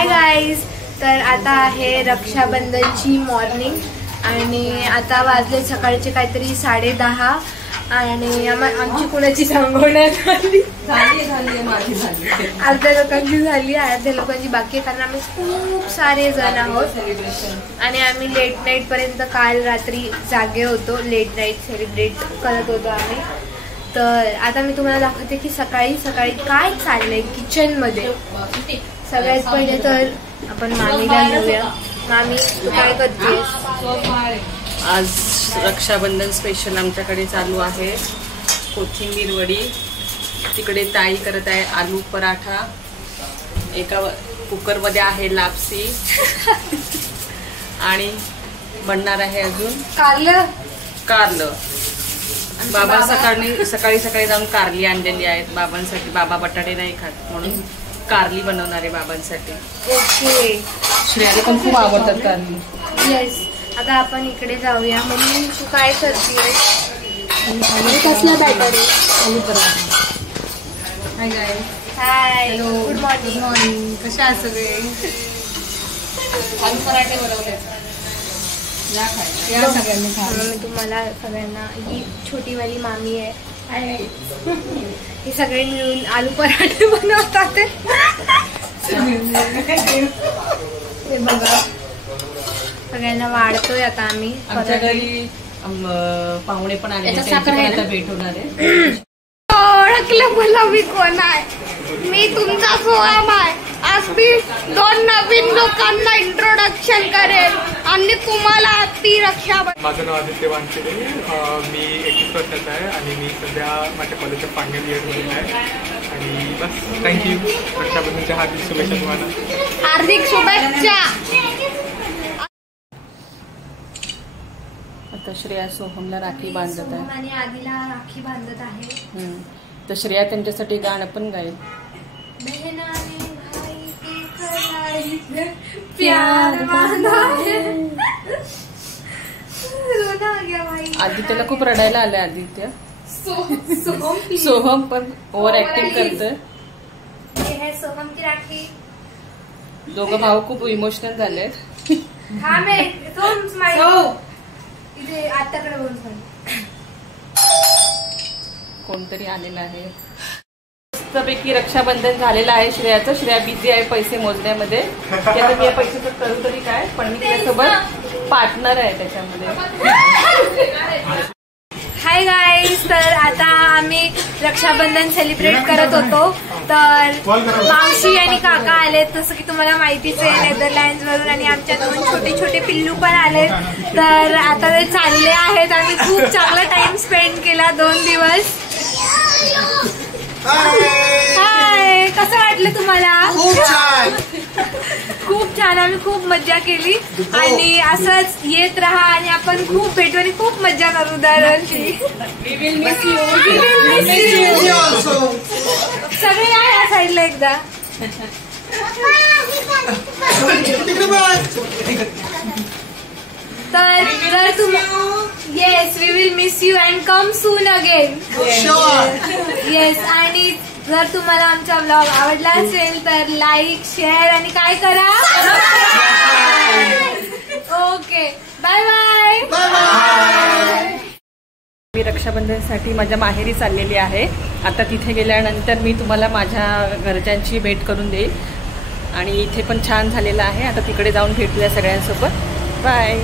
Hi guys, तर आता आहे रक्षाबंधनची मॉर्निंग आणि आता वाजले सकाळचे काहीतरी 10:30 आणि आमची कुणाची सांगवण्यात आली अर्ध्या लोकांची झाली, अर्ध्या लोकांची बाकी आहे कारण आम्ही खूप सारे जण आहोत आणि आम्ही लेट नाईट पर्यंत काल रात्री जागे होतो, लेट नाईट सेलिब्रेट करत होतो आम्ही. तर आता मी तुम्हाला दाखवते की सकाळी सकाळी काय चाललंय किचन मध्ये. सगळ्यात पहिले तर आपण मामीला घेऊया. मामी, तू काय करतेस? आज रक्षाबंधन स्पेशल आमच्याकडे चालू आहे कोथिंबीर वडी, तिकडे ताई करत आहे आलू पराठा, एका कुकरमध्ये आहे लापसी आणि बनणार आहे अजून कारलं. बाबा सकाळी जाऊन कारली आणलेली आहेत बाबांसाठी. बाबा बटाटे नाही खात म्हणून कारली बनवणार आहे बाबांसाठी. ओके, श्रेयाला पण खूप आवडतात कारली. येस. आता आपण इकडे जाऊया. मम्मी, तू काय करतेस? कसला बॅटर आहे? Aloo paratha. Hi guys. Hi, good morning. कशा आहात सगळे? आलू पराठे बनवले. या सगळ्यांनी खा. मी तुम्हाला सगळ्यांना, ही छोटीवाली मामी आहे, हे सगळे मिळून आलू पराठे बनवतात. हे बघा, सगळ्यांना वाढतोय आता आम्ही. आमच्या घरी पाहुणे पण आले, आता भेट होणार आहे. ओळखलं मला मी कोण आहे? मी तुमचा सोहम आहे. आज मी 2 नवीन लोकांना इंट्रोडक्शन करेल आणि तुम्हाला हॅपी रक्षाबंधन. माझं नाव आदित्य वानखेडे, मी 21 वर्षाचा आहे आणि मी सध्या माझ्या कॉलेजच्या फायनल इयरमध्ये आहे. आणि बस, थँक्यू. रक्षाबंधनच्या हार्दिक शुभेच्छा तुम्हाला. हार्दिक शुभेच्छा. आता श्रेया सोहमला राखी बांधत आहे आणि आधीला राखी बांधत आहे. तर श्रेया त्यांच्यासाठी गाणं पण गाईल. आदित्यला खूप रडायला आलंय. आदित्य सोहम पण ओव्हर ऍक्टिंग करतोय. सोहम की राखी. दोघं भाऊ खूप इमोशनल झालेत. कोणतरी आलेलं आहे. मस्तपैकी रक्षाबंधन झालेलं आहे श्रेयाचं. श्रेया बिझी आहे पैसे मोजण्यामध्ये. आता मी या पैशाचं करू तरी काय, पण मी तिच्यासोबत पार्टनर आहे त्याच्यामध्ये. हाय गाईज, तर आता आम्ही रक्षाबंधन सेलिब्रेट करत होतो. तर मावशी आणि काका आले, जसं की तुम्हाला माहितीच आहे, नेदरलँड वरून. आणि आमच्या 2 छोटे छोटे पिल्लू पण आले. तर आता ते चालले आहेत. आम्ही खूप चांगला टाइम स्पेंड केला 2 दिवस. हाय, कसं वाटलं तुम्हाला? खूप छान. आम्ही खूप मज्जा केली आणि असंच येत राहा आणि आपण खूप भेटू आणि खूप मज्जा करू दरवर्षी. सगळे या साईडला एकदा. तर जर तुम्ही, yes, we will miss you and come soon again. Yes. आणि जर तुम्हाला आमचा ब्लॉग आवडला असेल तर लाईक, शेअर आणि काय करा. Okay, bye bye. मी रक्षाबंधनसाठी माझ्या माहेरी चाललेली आहे. आता तिथे गेल्यानंतर मी तुम्हाला माझ्या घरच्यांची भेट करून देईल. आणि इथे पण छान झालेलं आहे. आता तिकडे जाऊन भेटूया सगळ्यांसोबत. बाय.